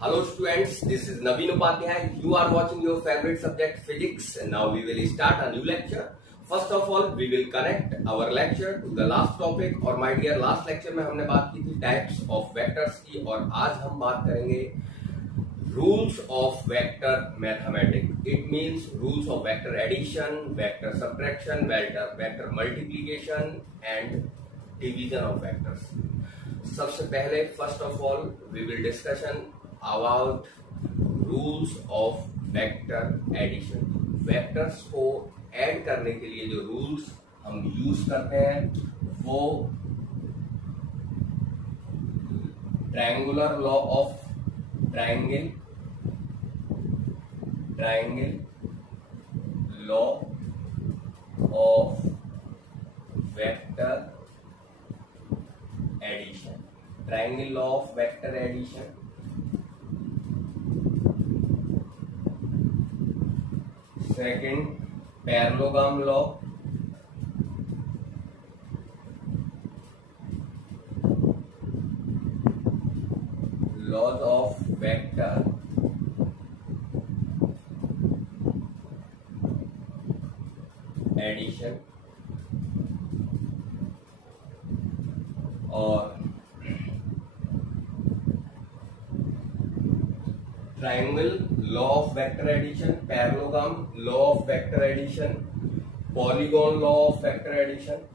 Hello students, this is Naveen Upadhyay. You are watching your favorite subject physics and now we will start a new lecture. First of all, we will connect our lecture to the last topic और my dear last lecture में हमने बात की थी types of vectors की और आज हम बात करेंगे rules of vector mathematics. It means rules of vector addition, vector subtraction, vector multiplication and division of vectors. सबसे पहले first of all we will discussion about rules of vector addition. Vectors को add करने के लिए जो rules हम use करते हैं वो triangular law of triangle law of vector addition, triangle law of vector addition. Second, parallelogram law. Laws of vector addition और triangle law of vector addition, parallelogram law of vector addition, polygon law of vector addition.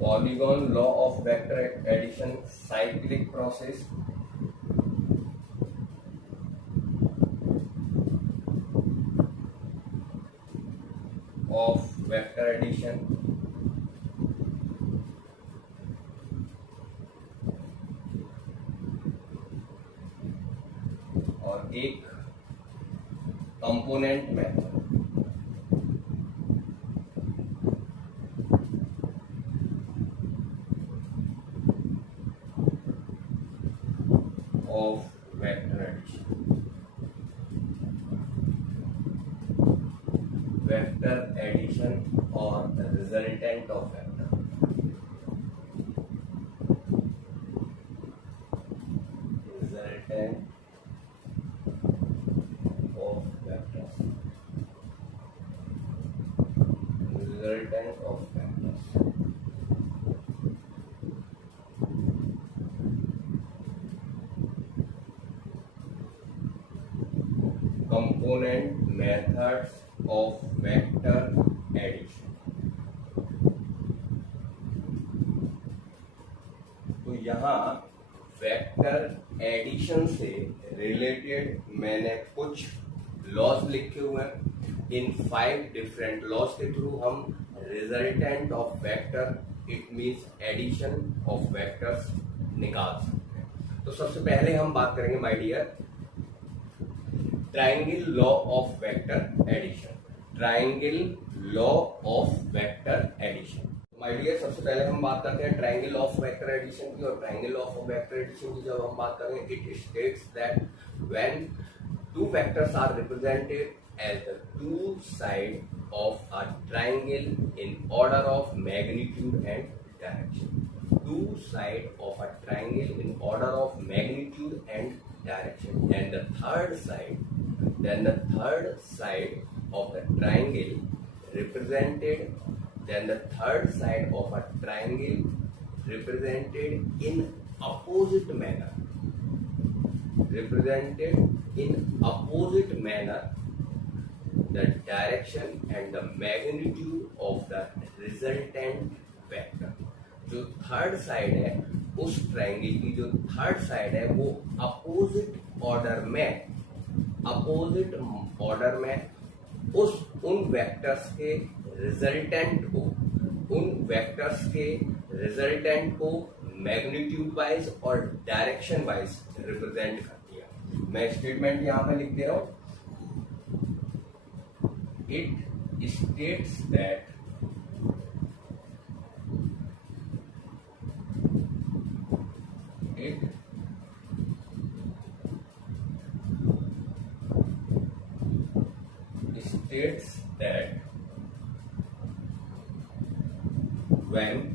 Polygon law of vector addition, cyclic process. Of vector addition. और एक component method of vector addition. Vector addition or the resultant of vector. Resultant of vectors. Resultant of vectors. Component methods of vector addition. तो यहाँ vector addition से related मैंने कुछ laws लिखे हुए हैं. इन 5 डिफरेंट लॉज के थ्रू हम resultant of vector, it means addition of vectors निकाल सकते हैं. तो सबसे पहले हम बात करेंगे my dear triangle law of vector addition. Triangle law of vector addition. My dear, सबसे पहले हम बात करते हैं triangle law of vector addition की. और triangle law of vector addition की जब हम बात करेंगे, it states that when two vectors are represented as the two side of a triangle in order of magnitude and direction. Two sides of a triangle in order of magnitude and direction, and the third side of the triangle represented, then the third side of a triangle represented in opposite manner, the direction and the magnitude of the resultant vector. जो third side है उस triangle की, जो third side है वो opposite order में उन vectors के रिजल्टेंट को मैग्नीट्यूड वाइज और डायरेक्शन वाइज रिप्रेजेंट करती है. मैं स्टेटमेंट यहां पे लिख दे रहा हूं. it states that it states that when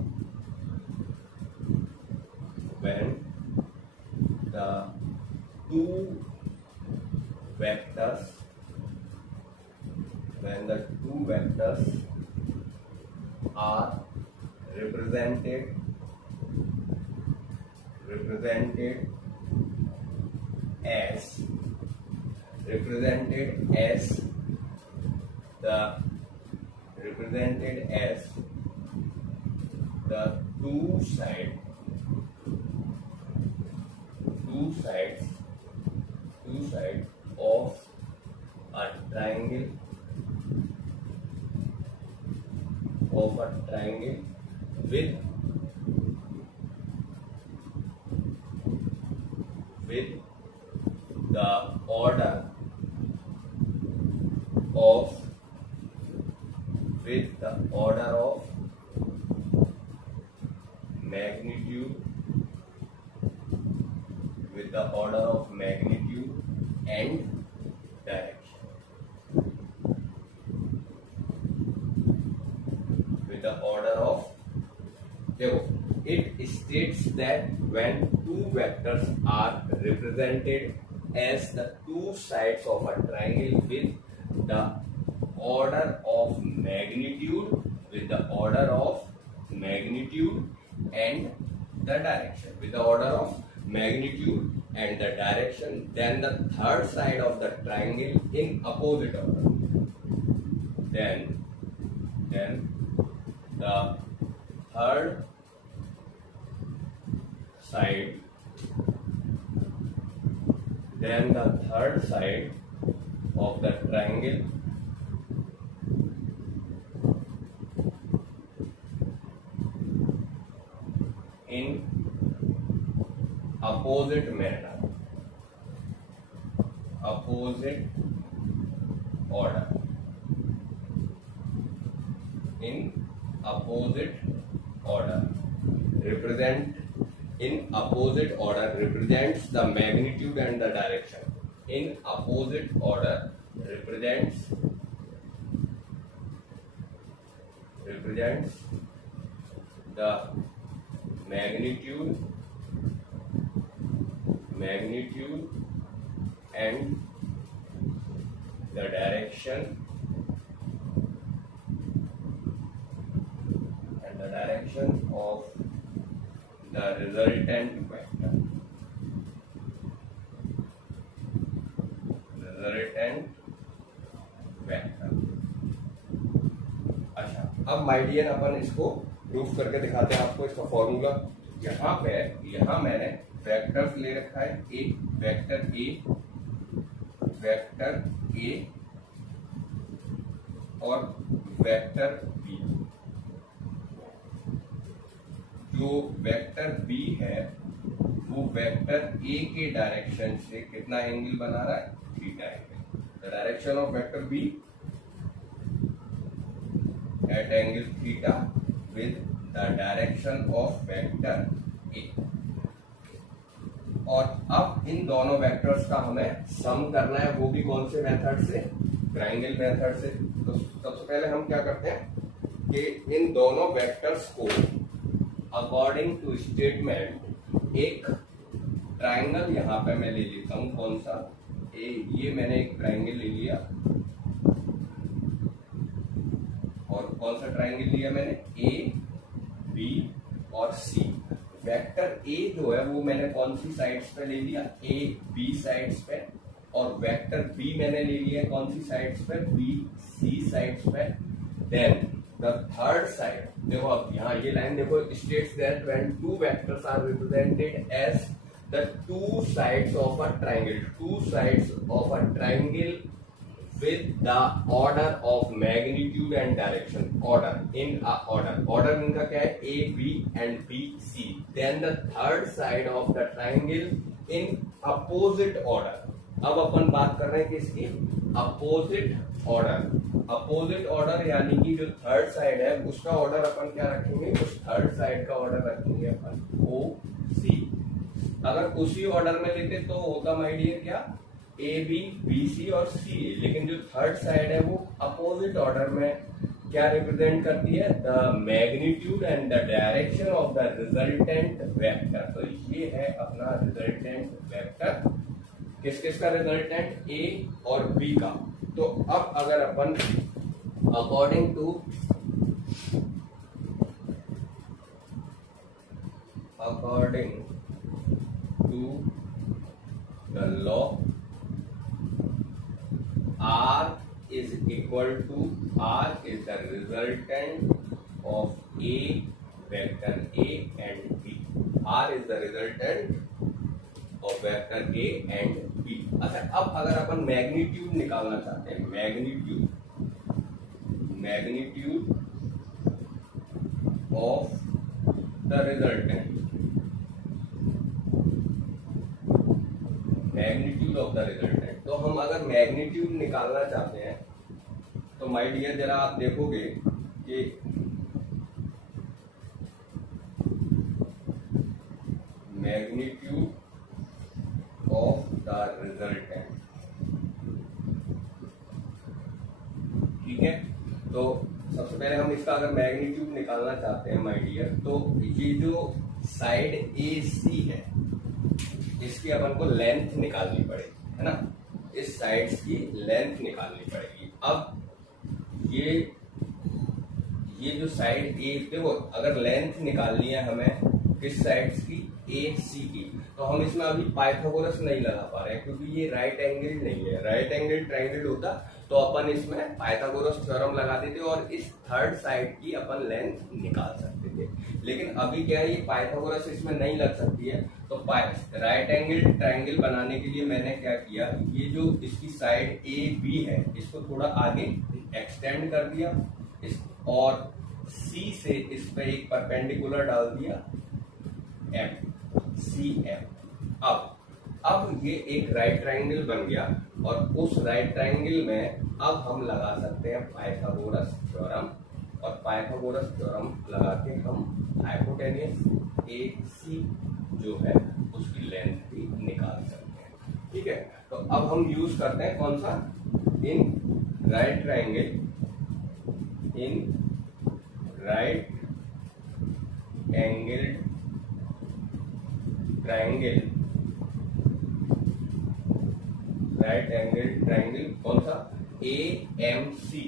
the two vectors are represented as the two sides of a triangle with the order of magnitude and direction. It states that when two vectors are represented as the two sides of a triangle with the order of magnitude and the direction, then the third side of the triangle in opposite order, then the third side of the triangle in opposite represents the magnitude and the direction. In opposite order represents the magnitude and the direction of the resultant vector. अच्छा, अब my dear अपन इसको proof करके दिखाते हैं आपको। इसका formula यहाँ मैंने वेक्टर्स ले रखा है, एक वेक्टर ए और वेक्टर बी। जो वेक्टर बी है वो वेक्टर ए के डायरेक्शन से कितना एंगल बना रहा है, theta angle. The direction of vector B at angle theta with the direction of vector A. और अब इन दोनों वेक्टर्स का हमें सम करना है, वो भी कौन से मेथड से, ट्रायंगल मेथड से। तो सबसे पहले हम क्या करते हैं कि इन दोनों वेक्टर्स को अकॉर्डिंग टू स्टेटमेंट एक ट्रायंगल यहाँ पे मैं ले लेता हूं। कौन सा, ये मैंने एक ट्रायंगल ले लिया। और कौन सा ट्रायंगल लिया मैंने, ए बी और सी। वेक्टर ए जो है वो मैंने कौन सी साइड्स पे ले लिया, ए बी साइड्स पे। और वेक्टर बी मैंने ले लिया कौन सी साइड्स पे, बी सी साइड्स पे। देन द थर्ड साइड, देखो अब यहाँ ये लाइन देखो, states that when two vectors are represented as the two sides of a triangle with the order of magnitude and direction, order इनका क्या है, A B and B C। then the third side of the triangle in opposite order, अब अपन बात कर रहे हैं कि इसकी अपोजिट ऑर्डर, अपोजिट ऑर्डर यानी कि जो थर्ड साइड है उसका ऑर्डर अपन क्या रखेंगे, उस थर्ड साइड का ऑर्डर रखेंगे अपन ओ सी। अगर उसी ऑर्डर में लेते तो होता माय डियर क्या, ए बी बी सी और सी, लेकिन जो थर्ड साइड है वो अपोजिट ऑर्डर में क्या रिप्रेजेंट करती है, the magnitude and the direction of the resultant vector. तो ये है अपना रिजल्टेंट वेक्टर, किस किस का रिजल्टेंट, ए और बी का। तो अब अगर अपन according to the law R is equal to R is the resultant of A vector A and B. R is the resultant of vector A and B. अच्छा, अब अगर अपन मैग्नीट्यूड निकालना चाहते हैं, magnitude of the resultant, magnitude of the resultant, तो हम अगर magnitude निकालना चाहते हैं तो माय डियर जरा आप देखोगे कि मैग्नीट्यूड ऑफ द रिजल्टेंट, ठीक है। तो सबसे पहले हम इसका अगर मैग्नीट्यूड निकालना चाहते हैं माय डियर, तो ये जो साइड ए सी है इसकी अपन को लेंथ निकालनी पड़ेगी, है ना, इस साइड्स की लेंथ निकालनी पड़ेगी। अब ये जो साइड ए, देखो अगर लेंथ निकालनी है हमें किस साइड्स की, ए सी की, तो हम इसमें अभी पाइथागोरस नहीं लगा पा रहे हैं क्योंकि ये राइट एंगल नहीं है। राइट एंगल ट्रायंगल होता तो अपन इसमें पाइथागोरस थ्योरम लगा देते और इस थर्ड साइड की अपन लेंथ निकाल सकते थे, लेकिन अभी क्या है, ये पाइथागोरस इसमें नहीं लग सकती है। तो राइट एंगल ट्रायंगल बनाने के लिए मैंने क्या किया, ये जो इसकी साइड ए बी है इसको थोड़ा आगे एक्सटेंड कर दिया और सी से इस पे एक परपेंडिकुलर डाल दिया एम, सी एम। अब ये एक राइट ट्रायंगल बन गया और उस राइट ट्रायंगल में अब हम लगा सकते हैं पाइथागोरस थ्योरम, और पाइथागोरस थ्योरम लगा के हम हाइपोटेन्यूस ए सी जो है उसकी लेंथ भी निकाल सकते हैं, ठीक है। तो अब हम यूज करते हैं कौन सा, इन राइट ट्रायंगल ट्रायंगल कौन सा, A M C,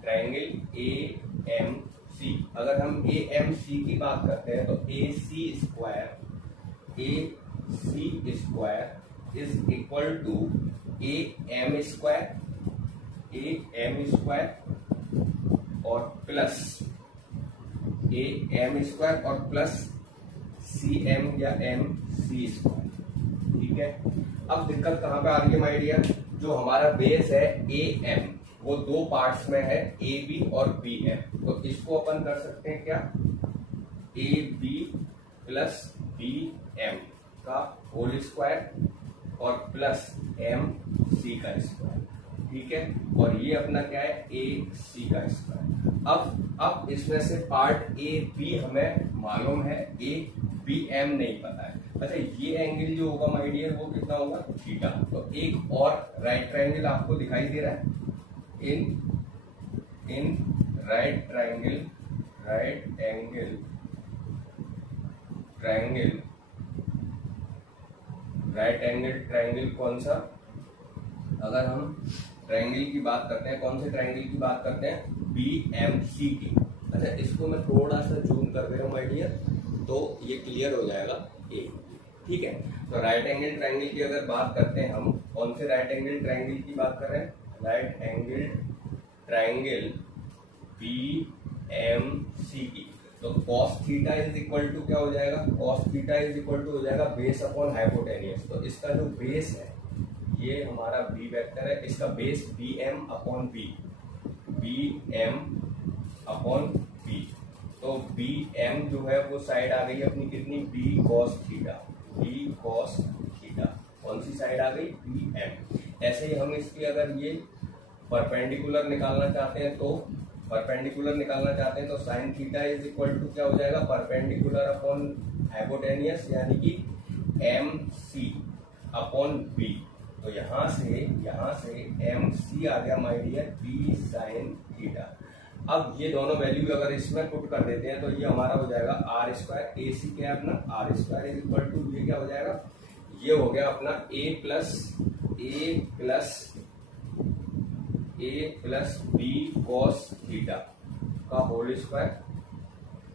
triangle A M C. अगर हम ए एम सी की बात करते हैं तो a c square is equal to a m square और प्लस सी एम या एम सी स्क्वायर, ठीक है। अब दिक्कत कहां पे आ रही है माय डियर, जो हमारा बेस है ए एम वो दो पार्ट्स में है, ए बी और बी एम। तो इसको अपन कर सकते हैं क्या, A B plus B M का होल स्क्वायर और प्लस एम सी का स्क्वायर, ठीक है। और ये अपना क्या है, ए सी का स्क्वायर। अब इसमें से पार्ट ए बी हमें मालूम है, ए बी एम नहीं पता है। अच्छा, ये एंगल जो होगा माय डियर वो कितना होगा, थीटा। तो एक और राइट ट्रायंगल आपको दिखाई दे रहा है, इन राइट ट्रायंगल कौन सा, अगर हम ट्रायंगल की बात करते हैं, कौन से ट्रायंगल की बात करते हैं, बी एम सी की। अच्छा, इसको मैं थोड़ा सा जूम कर दे रहा हूँ माय डियर, तो ये क्लियर हो जाएगा ए, ठीक है। तो राइट एंगल ट्रायंगल की अगर बात करते हैं हम, कौन से राइट एंगल ट्रायंगल की बात कर रहे हैं, right angle triangle B M C की। तो cos theta is equal to क्या हो जाएगा, cos theta is equal to हो जाएगा बेस अपॉन हाइपोटेन्यूस। तो इसका जो बेस है ये हमारा बी वेक्टर है, इसका base B M upon B, तो बी एम जो है वो साइड आ गई अपनी कितनी, बी cos थीटा, कौन सी साइड आ गई, पी एम। ऐसे ही हम इसकी अगर ये परपेंडिकुलर निकालना चाहते हैं तो sine theta is equal to क्या हो जाएगा, परपेंडिकुलर अपॉन हाइपोटेनियस यानी कि एम सी अपॉन बी। तो यहाँ से एम सी आ गया my dear B sine theta. अब ये दोनों वैल्यू अगर इसमें पुट कर देते हैं तो ये हमारा हो जाएगा आर स्क्वायर, ए सी क्या है अपना R square is equal to ये क्या हो जाएगा, ये हो गया अपना ए प्लस बी कॉस थीटा का होल स्क्वायर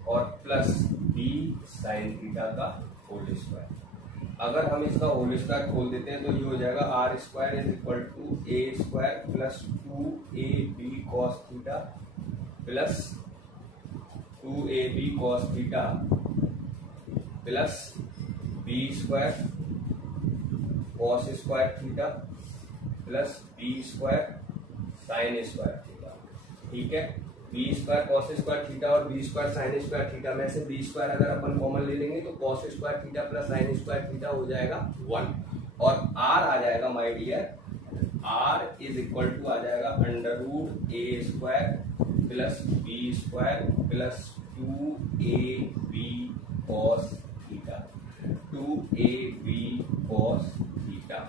और प्लस बी साइन थीटा का होल स्क्वायर। अगर हम इसका होल स्क्वायर खोल देते हैं तो ये हो जाएगा r square is equal to a square plus 2ab cos theta plus 2ab cos theta plus b square cos square theta plus b square sine square theta. ठीक है, b square cos square theta और b square sine square theta में से B square अगर अपन common ले लेंगे तो cos square theta plus sine square theta हो जाएगा 1 और आर आ जाएगा my dear, r is equal to आ जाएगा under root a square plus b square plus 2ab cos theta, 2ab cos theta.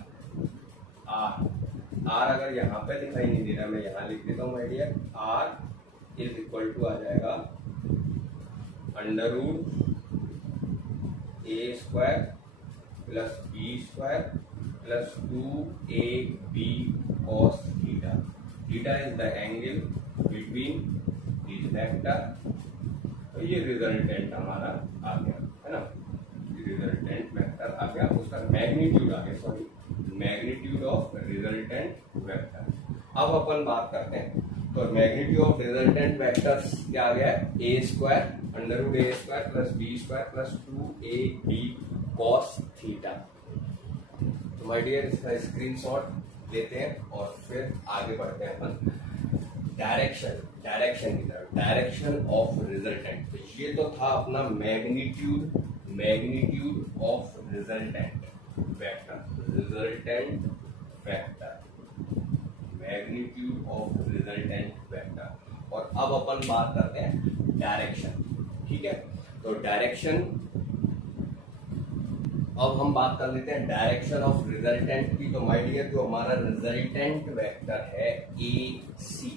R अगर यहाँ पे दिखाई नहीं दे रहा मैं यहाँ लिख देता हूँ my dear, r is equal to आ जाएगा under root a square plus b square plus 2ab cos theta. Theta is the angle between this vector. तो ये रिजल्टेंट हमारा आ गया है ना, रिजल्टेंट वेक्टर आ गया, उसका मैग्नीट्यूड आ गया, sorry magnitude of resultant vector. अब अपन बात करते हैं तो मैग्नीट्यूड ऑफ रिजल्टेंट वेक्टर्स क्या आ गया है, a square under root a square plus b square plus 2ab cos theta. तो माय डियर इसका स्क्रीनशॉट लेते हैं और फिर आगे बढ़ते हैं अपन डायरेक्शन की तरफ, डायरेक्शन ऑफ रिजल्टेंट। तो ये तो था अपना magnitude of resultant vector, magnitude of resultant vector. और अब अपन बात करते हैं डायरेक्शन। ठीक है, तो डायरेक्शन अब हम बात कर लेते हैं डायरेक्शन ऑफ रिजल्टेंट की। तो माय डियर जो हमारा रिजल्टेंट वेक्टर है a c,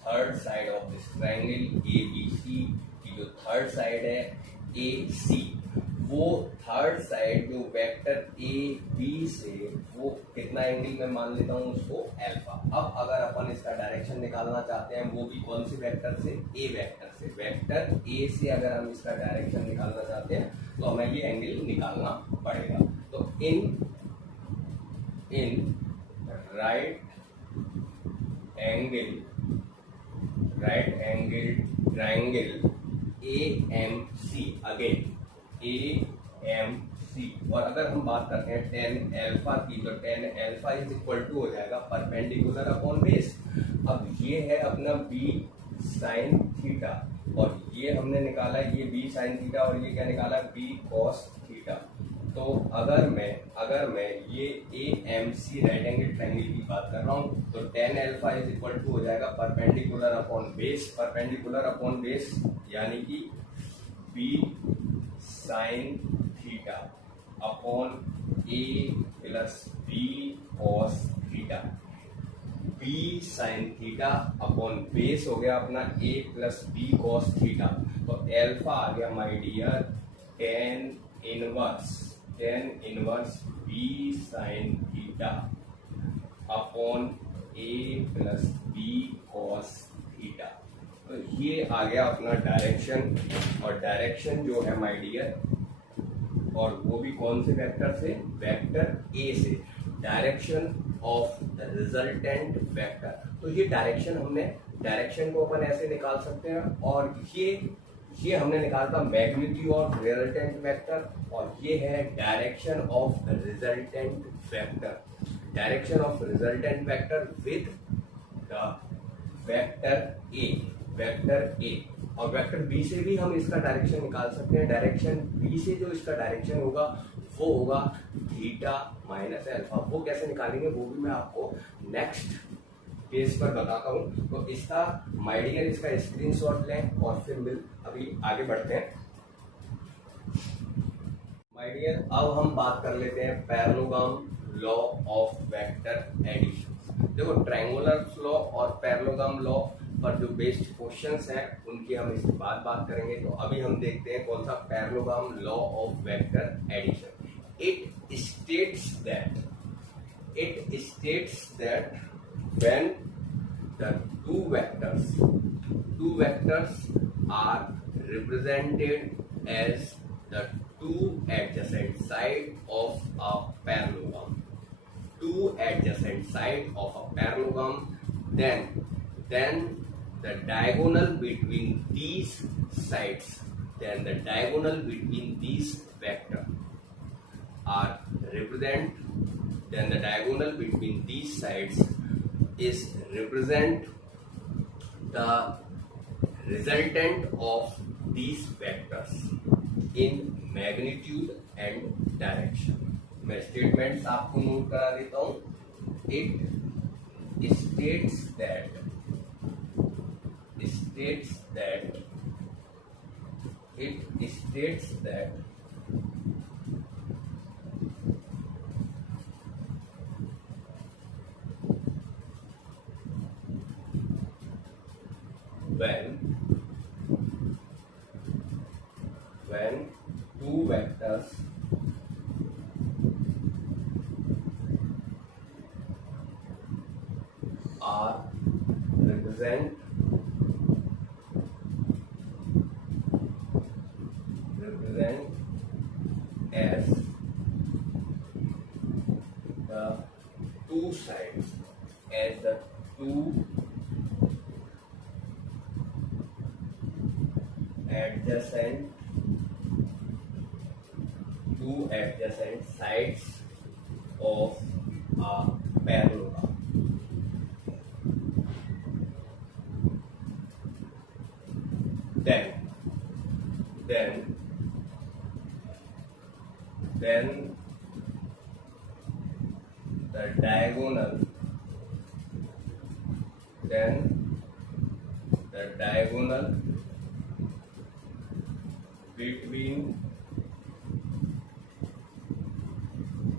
third side of this triangle a b c की जो थर्ड साइड है ए सी, वो थर्ड साइड जो वेक्टर ए बी से वो कितना एंगल में मान लेता हूँ उसको अल्फा। अब अगर अपन इसका डायरेक्शन निकालना चाहते हैं वो भी कौन से वेक्टर से, ए वेक्टर से, वेक्टर ए से अगर हम इसका डायरेक्शन निकालना चाहते हैं तो हमें ये एंगल निकालना पड़ेगा। तो in right angle triangle AMC, again AMC। और अगर हम बात करते हैं टेन अल्फा की तो tan alpha is equal to हो जाएगा परपेंडिकुलर अपॉन बेस। अब ये है अपना बी साइन थीटा और ये हमने निकाला ये बी साइन थीटा और ये क्या निकाला बी कॉस थीटा। तो अगर मैं ये AMC राइट एंगल ट्रायंगल की बात कर रहा हूँ तो tan alpha is equal to हो जाएगा परपेंडिकुलर अपॉन बेस यानी कि b sine theta upon a plus B cos theta. B sine theta upon base हो गया अपना ए प्लस बी कॉस थीटा। तो अल्फा आ गया my dear tan inverse b sine theta upon a plus B cos theta. तो ये आ गया अपना डायरेक्शन। और डायरेक्शन जो है माय डियर और वो भी कौन से वेक्टर से, वेक्टर ए से, direction of the resultant vector. तो ये डायरेक्शन को अपन ऐसे निकाल सकते हैं और ये हमने निकाला था मैग्नीट्यूड ऑफ रिजल्टेंट वेक्टर और ये है direction of the resultant vector. Direction of resultant vector with the vector A और वेक्टर बी से भी हम इसका डायरेक्शन निकाल सकते हैं। डायरेक्शन बी से जो इसका डायरेक्शन होगा वो होगा थीटा माइनस अल्फा। वो कैसे निकालेंगे वो भी मैं आपको नेक्स्ट पेज पर बताता हूँ। तो इसका माय डियर इसका स्क्रीनशॉट लें और फिर अभी आगे बढ़ते हैं। माय डियर अब हम बात कर लेते हैं parallelogram law of vector addition. देखो ट्रायंगुलर लॉ और पैरेललोग्राम लॉ पर जो बेस्ड क्वेश्चंस हैं उनकी हम इसके बाद बात करेंगे। तो अभी हम देखते हैं कौन सा parallelogram law of vector addition. It states that when the two vectors are represented as the two adjacent side of a parallelogram, then the diagonal between these sides, vector are is represent the resultant of these vectors in magnitude and direction। मैं statements आपको note करा देता हूं। It states that when two vectors are represent as the two sides, adjacent sides of a parallelogram, then the diagonal between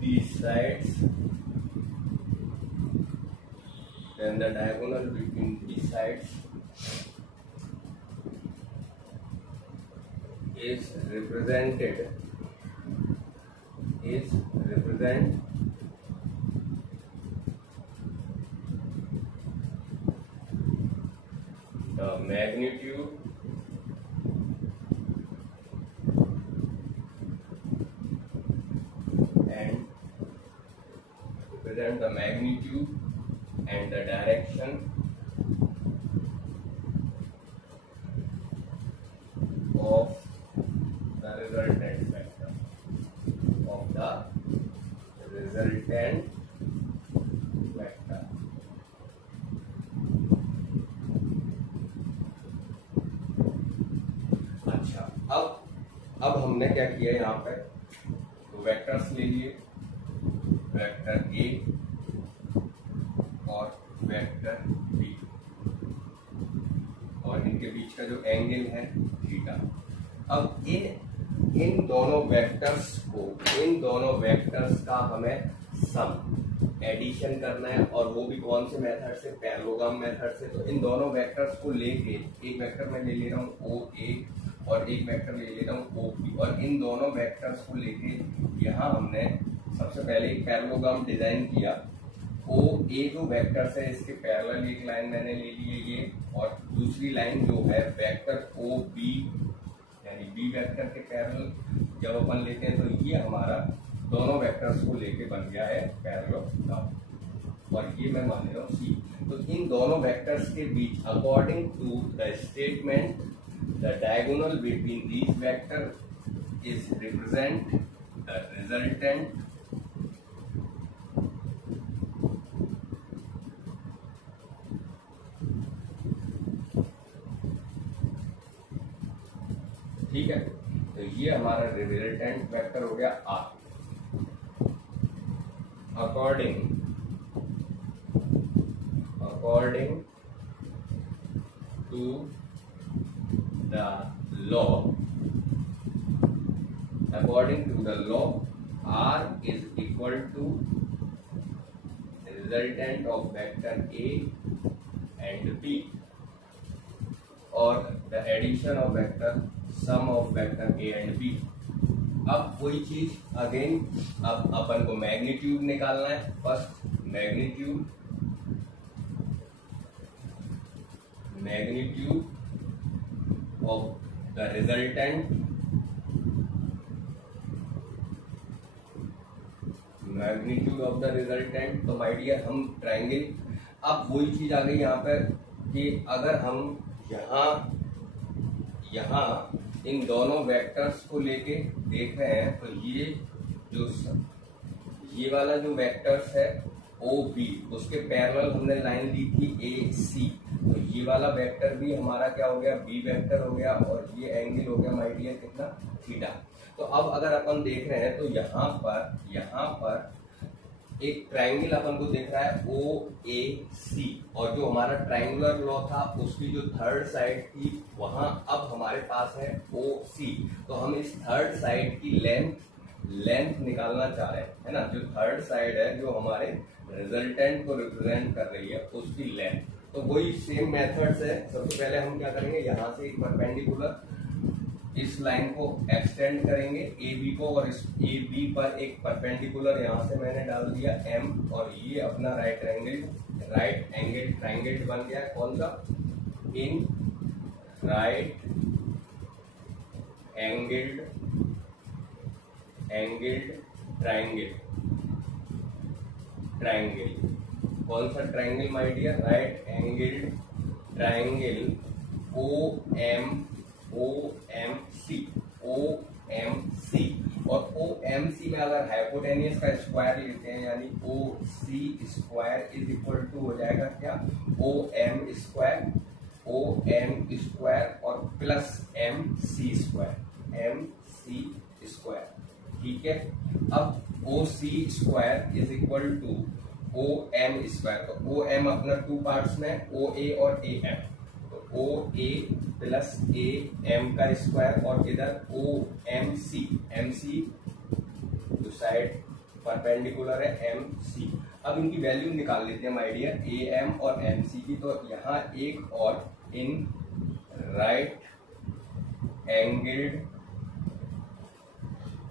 these sides is represent the magnitude and the direction of the resultant vector, अच्छा अब हमने क्या किया यहाँ पे, तो vectors ले लिए, वेक्टर ए और वेक्टर बी, और इनके बीच का जो एंगल है थीटा। अब इन दोनों वेक्टर्स का हमें सम एडिशन करना है, और वो भी कौन से मेथड से, पैरेललोग्राम मेथड से। तो इन दोनों वेक्टर्स को लेके एक वेक्टर मैं ले ले रहा हूँ ओ ए और एक वेक्टर ले ले रहा हूँ ओ बी, और इन दोनों वेक्टर्स को लेके यहाँ हमने सबसे पहले एक पैरेललोग्राम डिजाइन किया। ओ ए जो वेक्टर्स है इसके पैरेलल एक लाइन मैंने ले ली है ये, और दूसरी लाइन जो है वेक्टर ओ बी यानी बी वेक्टर के पैरेलल जब अपन लेते हैं तो ये हमारा दोनों वेक्टर्स को लेके बन गया है पैरेललोग्राम, और ये मैं मान रहा हूँ सी। तो इन दोनों वेक्टर्स के बीच according to the statement the diagonal between these vector is represent the resultant ठीक है। तो ये हमारा रिजल्टेंट वेक्टर हो गया r. according to the law, R is equal to resultant of vector A and B, or the addition of vector sum of vector A and B. अब वही चीज अगेन, अब अपन को मैग्नीट्यूड निकालना है. First magnitude of the resultant, तो my dear हम triangle, अब वही चीज आ गई यहाँ पर कि अगर हम यहाँ इन दोनों वेक्टर्स को लेके देख रहे हैं, तो ये वाला जो वेक्टर्स है OB, उसके पैरेलल हमने लाइन ली थी AC, तो ये वाला वेक्टर भी हमारा क्या हो गया, B वेक्टर हो गया, और ये एंगल हो गया माय डियर कितना, थीटा. तो अब अगर अपन देख रहे हैं तो यहाँ पर एक ट्रायंगल अपन को दिख रहा है OAC, और जो हमारा ट्रायंगुलर लॉ था उसकी जो थर्ड साइड थी वहां अब हमारे पास है OC. तो हम इस थर्ड साइड की लेंथ निकालना चाह रहे हैं, है ना. जो थर्ड साइड है जो हमारे रिजल्टेंट को रिप्रेजेंट कर रही है उसकी लेंथ. तो वही सेम मेथड्स है. सबसे पहले हम क्या करेंगे, यहाँ से एक परपेंडिकुलर इस लाइन को एक्सटेंड करेंगे AB को, और इस AB पर एक परपेंडिकुलर यहाँ से मैंने डाल दिया M, और ये अपना राइट एंगल ट्रायंगल बन गया. कौन सा, इन राइट एंगल्ड ट्रायंगल. कौन सा triangle my dear, right angled triangle OMC. और OMC में अगर हाइपोटेनियस का स्क्वायर लेते हैं, यानी OC square is equal to हो जाएगा क्या, OM स्क्वायर और प्लस MC स्क्वायर. ठीक है. अब OC square is equal to OM square. तो OM अपना टू पार्ट्स में, OA और AM, तो OA प्लस AM का स्क्वायर, और इधर OMC जो साइड परपेंडिकुलर है MC. अब इनकी वैल्यू निकाल लेते हैं माय डियर, AM और MC की. तो यहाँ एक और in right angled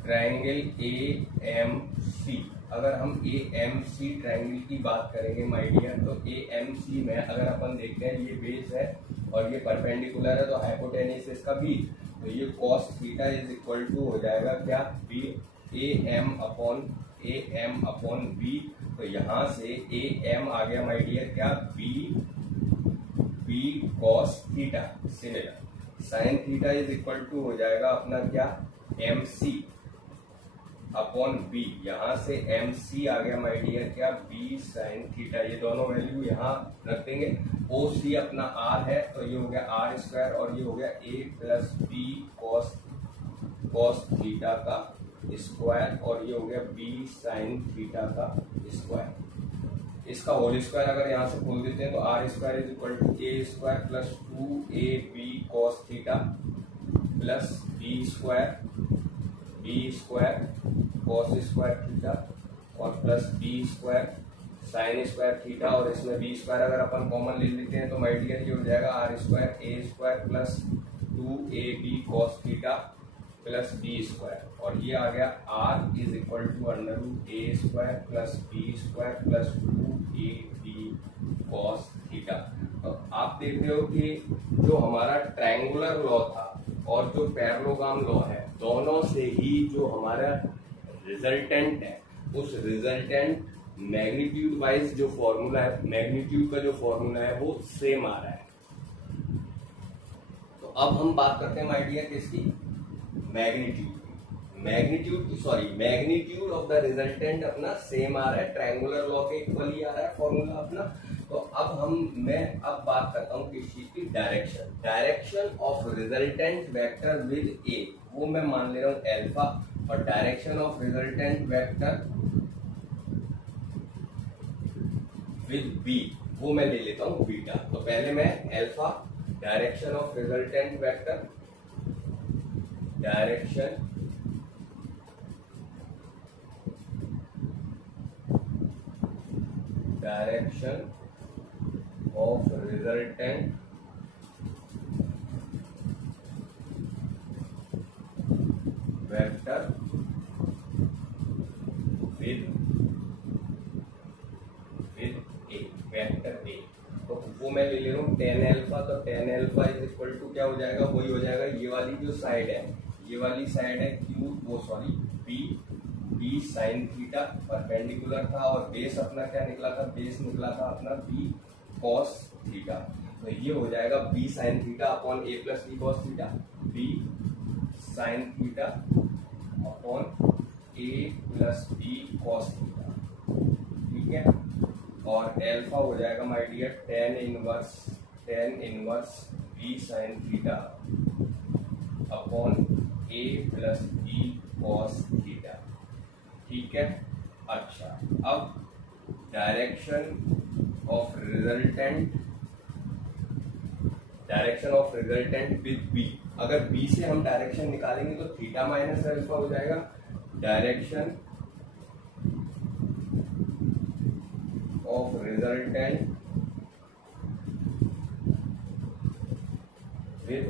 triangle AMC. अगर हम AMC ट्रायंगल की बात करेंगे माय डियर, तो AMC में अगर अपन देखते हैं ये बेस है और ये परपेंडिकुलर है, तो हाइपोटेनियस इसका B, तो ये cos theta is equal to हो जाएगा क्या, AM अपॉन B. तो यहाँ से AM आ गया माय डियर क्या, B cos theta. Similar sine theta is equal to हो जाएगा अपना क्या, MC अपॉन B. यहाँ से MC आ गया माय डियर क्या, B साइन थीटा. ये दोनों वैल्यू यहाँ रख देंगे. OC अपना R है, तो ये हो गया R स्क्वायर, और ये हो गया A plus B cos theta का स्क्वायर, और ये हो गया B साइन थीटा का स्क्वायर. इसका होल स्क्वायर अगर यहाँ से खोल देते हैं तो R square is equal to A square plus 2AB cos theta plus B square cos square theta, और plus B square sine square theta, और इसमें B स्क्वायर अगर अपन कॉमन ले लेते हैं तो माय डियर ये हो जाएगा R square A square plus 2AB cos theta plus B square, और ये आ गया R is equal to under root A square plus B square plus 2AB cos theta. तो आप देख रहे हो कि जो हमारा ट्रायंगुलर लॉ था और जो पैरेललोग्राम लॉ है, दोनों से ही जो हमारा रिजल्टेंट है, उस रिजल्टेंट मैग्नीट्यूड वाइज जो फॉर्मूला है, मैग्नीट्यूड का जो फॉर्मूला है वो सेम आ रहा है. तो अब हम बात करते हैं माय डियर किसकी, मैग्नीट्यूड ऑफ द रिजल्टेंट अपना सेम आ रहा है, ट्रायंगुलर लॉ के इक्वल ही आ रहा है फॉर्मूला अपना. तो अब मैं बात करता हूँ किस चीज की, direction of resultant vector with a, वो मैं मान ले रहा हूँ अल्फा, और direction of resultant vector with b, वो मैं ले लेता हूं बीटा। तो पहले मैं alpha direction of resultant vector, direction of resultant vector with a, vector a. तो वो मैं ले रहा हूँ टेन अल्फा, तो tan alpha is equal to क्या हो जाएगा, वही हो जाएगा ये वाली जो साइड है, ये वाली साइड है बी साइन थीटा, परपेंडिकुलर था, और बेस अपना क्या निकला था, बेस निकला था अपना बी कॉस थीटा। तो ये हो जाएगा b sine theta upon a plus B cos theta, b sine theta upon a plus B cos theta, ठीक है। और अल्फा हो जाएगा my dear tan inverse b sine theta upon a plus B cos theta, ठीक है। अच्छा, अब direction of resultant with b, अगर बी से हम डायरेक्शन निकालेंगे तो थीटा माइनस अल्फा हो जाएगा, direction of resultant with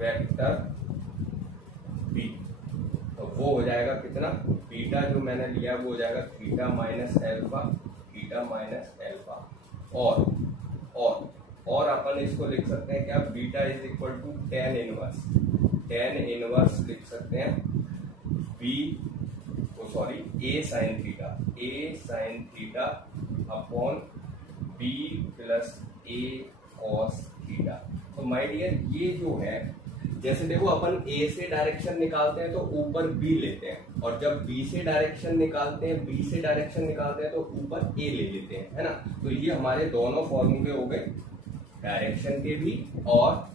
vector B, तो वो हो जाएगा कितना, बीटा जो मैंने लिया वो हो जाएगा थीटा माइनस अल्फा, और अपन इसको लिख सकते हैं क्या, beta is equal to tan inverse लिख सकते हैं a sine theta upon b plus a cos theta. तो माय डियर ये जो है, जैसे देखो अपन ए से डायरेक्शन निकालते हैं तो ऊपर बी लेते हैं, और जब बी से डायरेक्शन निकालते हैं तो ऊपर ए ले लेते हैं, है ना। तो ये हमारे दोनों फॉर्मूले हो गए, डायरेक्शन के भी और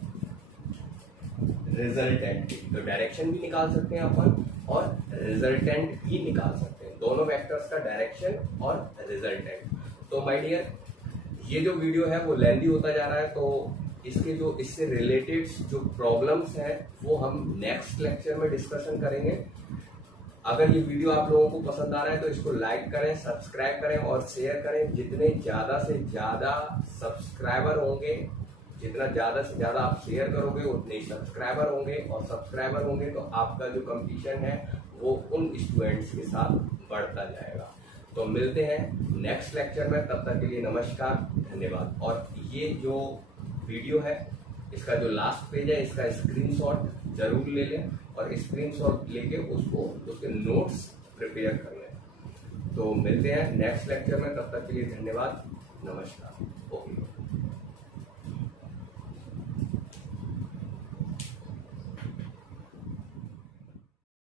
रिजल्टेंट के। तो डायरेक्शन भी निकाल सकते हैं अपन और रिजल्टेंट भी निकाल सकते हैं, दोनों वेक्टर्स का डायरेक्शन और रिजल्टेंट। तो माय डियर ये जो वीडियो है वो लेंथी होता जा रहा है, तो इससे रिलेटेड जो प्रॉब्लम्स हैं वो हम नेक्स्ट लेक्चर में डिस्कशन करेंगे। अगर ये वीडियो आप लोगों को पसंद आ रहा है तो इसको लाइक करें, सब्सक्राइब करें और शेयर करें। जितने ज्यादा से ज्यादा सब्सक्राइबर होंगे, जितना ज्यादा से ज्यादा आप शेयर करोगे उतने ही सब्सक्राइबर होंगे, और सब्सक्राइबर होंगे तो आपका जो कंपटीशन है वो उन स्टूडेंट्स के साथ बढ़ता जाएगा। तो मिलते हैं नेक्स्ट लेक्चर में, तब तक के लिए नमस्कार, धन्यवाद। और ये जो वीडियो है इसका जो लास्ट पेज है इसका स्क्रीनशॉट जरूर ले लें, और स्क्रीनशॉट लेके उसके नोट्स प्रिपेयर कर लें। तो मिलते हैं नेक्स्ट लेक्चर में, तब तक के लिए धन्यवाद, नमस्कार, ओके।